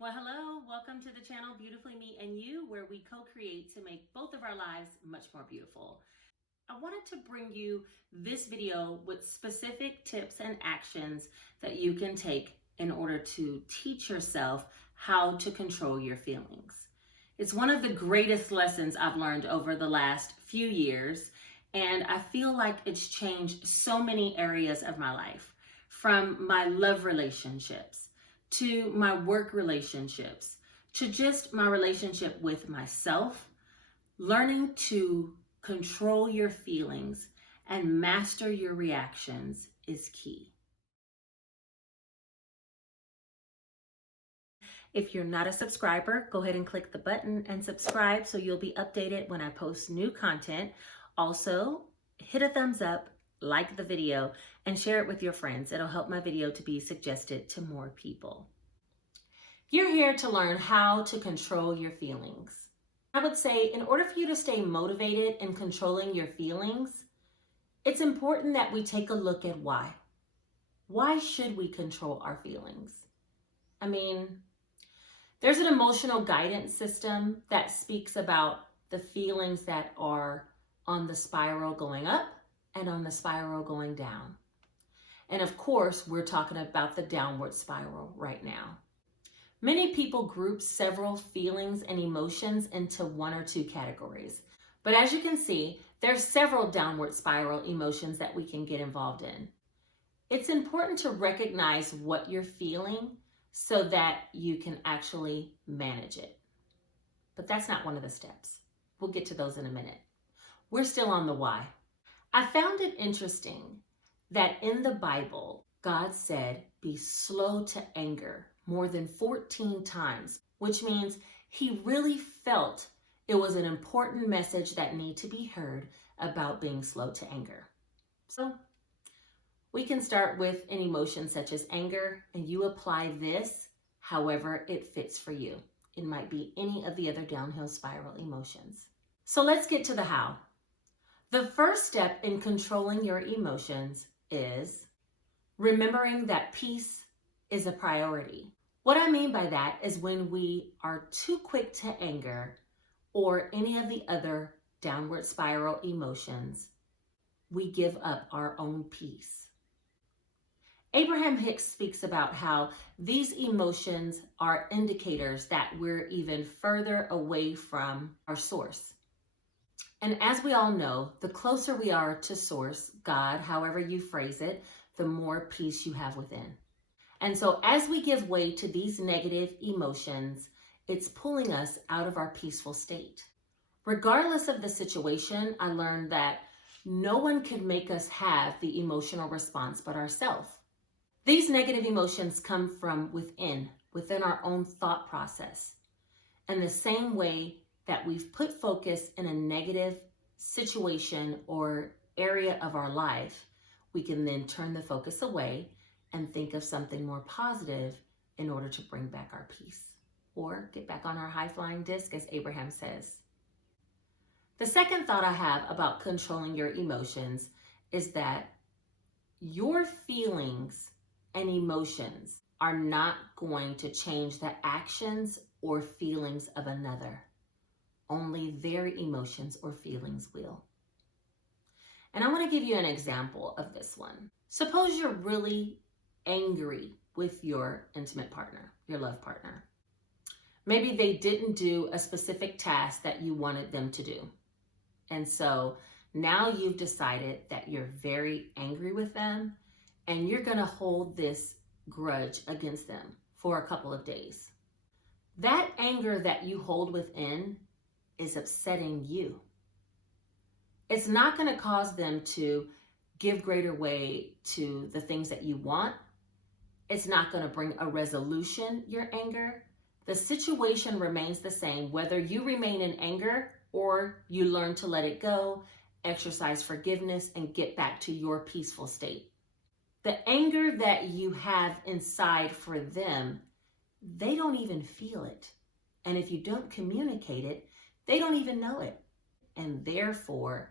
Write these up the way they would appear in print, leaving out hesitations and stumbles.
Well, hello, welcome to the channel Beautifully Me and You, where we co-create to make both of our lives much more beautiful. I wanted to bring you this video with specific tips and actions that you can take in order to teach yourself how to control your feelings. It's one of the greatest lessons I've learned over the last few years, and I feel like it's changed so many areas of my life, from my love relationships to my work relationships, to just my relationship with myself. Learning to control your feelings and master your reactions is key. If you're not a subscriber, go ahead and click the button and subscribe so you'll be updated when I post new content. Also, hit a thumbs up, like the video, and share it with your friends. It'll help my video to be suggested to more people. You're here to learn how to control your feelings. I would say in order for you to stay motivated in controlling your feelings, it's important that we take a look at why. Why should we control our feelings? I mean, there's an emotional guidance system that speaks about the feelings that are on the spiral going up and on the spiral going down. And of course, we're talking about the downward spiral right now. Many people group several feelings and emotions into one or two categories. But as you can see, there's several downward spiral emotions that we can get involved in. It's important to recognize what you're feeling so that you can actually manage it. But that's not one of the steps. We'll get to those in a minute. We're still on the why. I found it interesting that in the Bible, God said, be slow to anger more than 14 times, which means he really felt it was an important message that needed to be heard about being slow to anger. So we can start with an emotion such as anger, and you apply this however it fits for you. It might be any of the other downhill spiral emotions. So let's get to the how. The first step in controlling your emotions is remembering that peace is a priority. What I mean by that is when we are too quick to anger or any of the other downward spiral emotions, we give up our own peace. Abraham Hicks speaks about how these emotions are indicators that we're even further away from our source. And as we all know, the closer we are to source, God, however you phrase it, the more peace you have within. And so as we give way to these negative emotions, it's pulling us out of our peaceful state. Regardless of the situation, I learned that no one can make us have the emotional response but ourselves. These negative emotions come from within our own thought process. And the same way that we've put focus in a negative situation or area of our life, we can then turn the focus away and think of something more positive in order to bring back our peace or get back on our high-flying disc, as Abraham says. The second thought I have about controlling your emotions is that your feelings and emotions are not going to change the actions or feelings of another. Only their emotions or feelings will. And I want to give you an example of this one. Suppose you're really angry with your intimate partner, your love partner. Maybe they didn't do a specific task that you wanted them to do. And so now you've decided that you're very angry with them and you're going to hold this grudge against them for a couple of days. That anger that you hold within is upsetting you. It's not going to cause them to give greater weight to the things that you want. It's not going to bring a resolution, your anger. The situation remains the same, whether you remain in anger or you learn to let it go, exercise forgiveness, and get back to your peaceful state. The anger that you have inside for them, they don't even feel it. And if you don't communicate it, they don't even know it. And therefore,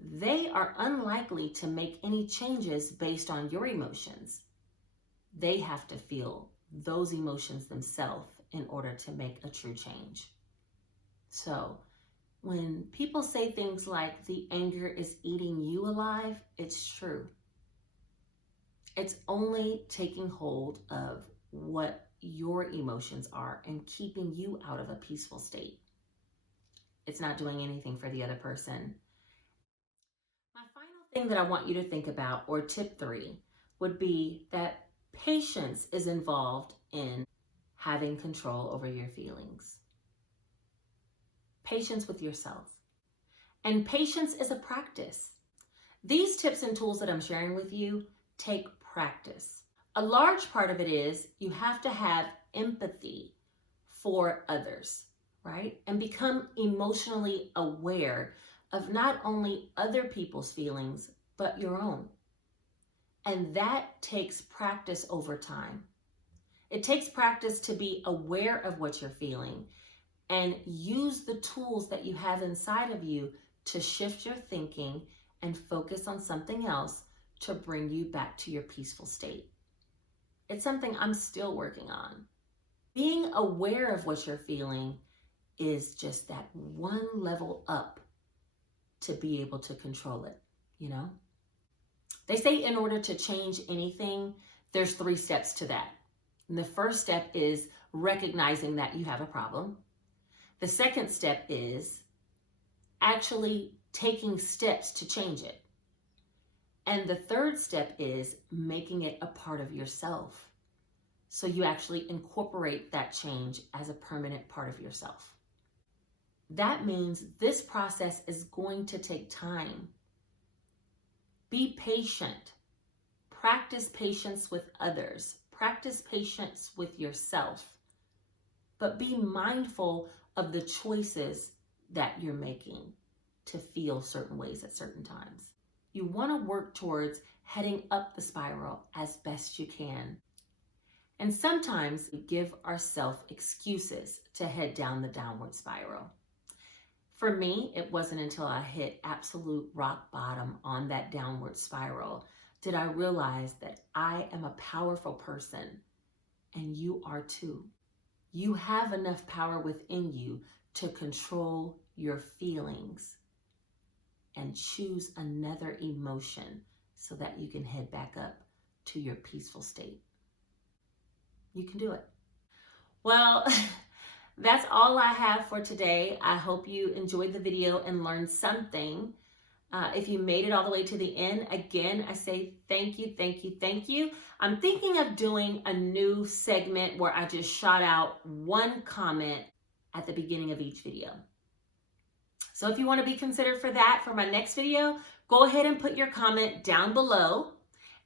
they are unlikely to make any changes based on your emotions. They have to feel those emotions themselves in order to make a true change. So when people say things like the anger is eating you alive, it's true. It's only taking hold of what your emotions are and keeping you out of a peaceful state. It's not doing anything for the other person. My final thing that I want you to think about, or tip 3, would be that patience is involved in having control over your feelings. Patience with yourself. And patience is a practice. These tips and tools that I'm sharing with you take practice. A large part of it is you have to have empathy for others, right? And become emotionally aware of not only other people's feelings, but your own. And that takes practice over time. It takes practice to be aware of what you're feeling and use the tools that you have inside of you to shift your thinking and focus on something else to bring you back to your peaceful state. It's something I'm still working on. Being aware of what you're feeling is just that one level up to be able to control it, you know? They say in order to change anything, there's 3 steps to that. And the first step is recognizing that you have a problem. The second step is actually taking steps to change it. And the third step is making it a part of yourself. So you actually incorporate that change as a permanent part of yourself. That means this process is going to take time. Be patient. Practice patience with others. Practice patience with yourself. But be mindful of the choices that you're making to feel certain ways at certain times. You want to work towards heading up the spiral as best you can. And sometimes we give ourselves excuses to head down the downward spiral. For me, it wasn't until I hit absolute rock bottom on that downward spiral did I realize that I am a powerful person, and you are too. You have enough power within you to control your feelings and choose another emotion so that you can head back up to your peaceful state. You can do it. Well, that's all I have for today. I hope you enjoyed the video and learned something. If you made it all the way to the end, again, I say thank you, thank you, thank you. I'm thinking of doing a new segment where I just shout out one comment at the beginning of each video. So if you want to be considered for that for my next video, go ahead and put your comment down below.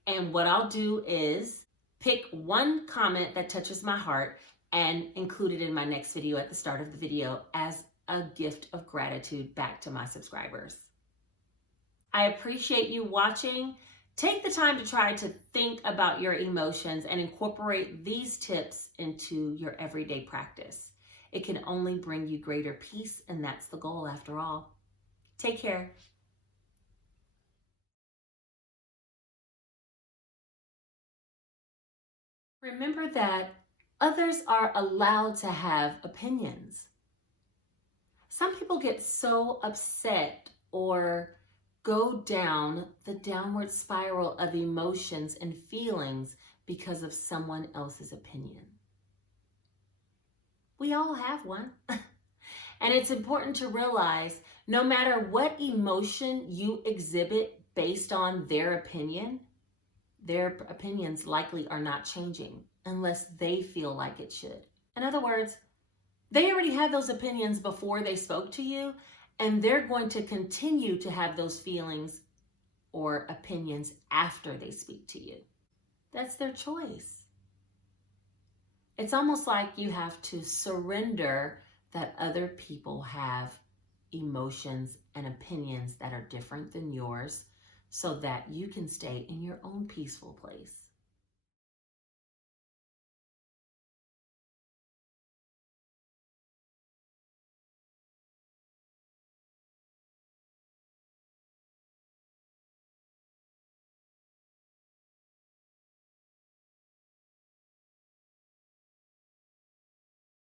And what I'll do is pick one comment that touches my heart and include it in my next video at the start of the video as a gift of gratitude back to my subscribers. I appreciate you watching. Take the time to try to think about your emotions and incorporate these tips into your everyday practice. It can only bring you greater peace, and that's the goal after all. Take care. Remember that others are allowed to have opinions. Some people get so upset or go down the downward spiral of emotions and feelings because of someone else's opinion. We all have one. And it's important to realize no matter what emotion you exhibit based on their opinions likely are not changing unless they feel like it should. In other words, they already had those opinions before they spoke to you, and they're going to continue to have those feelings or opinions after they speak to you. That's their choice. It's almost like you have to surrender that other people have emotions and opinions that are different than yours so that you can stay in your own peaceful place.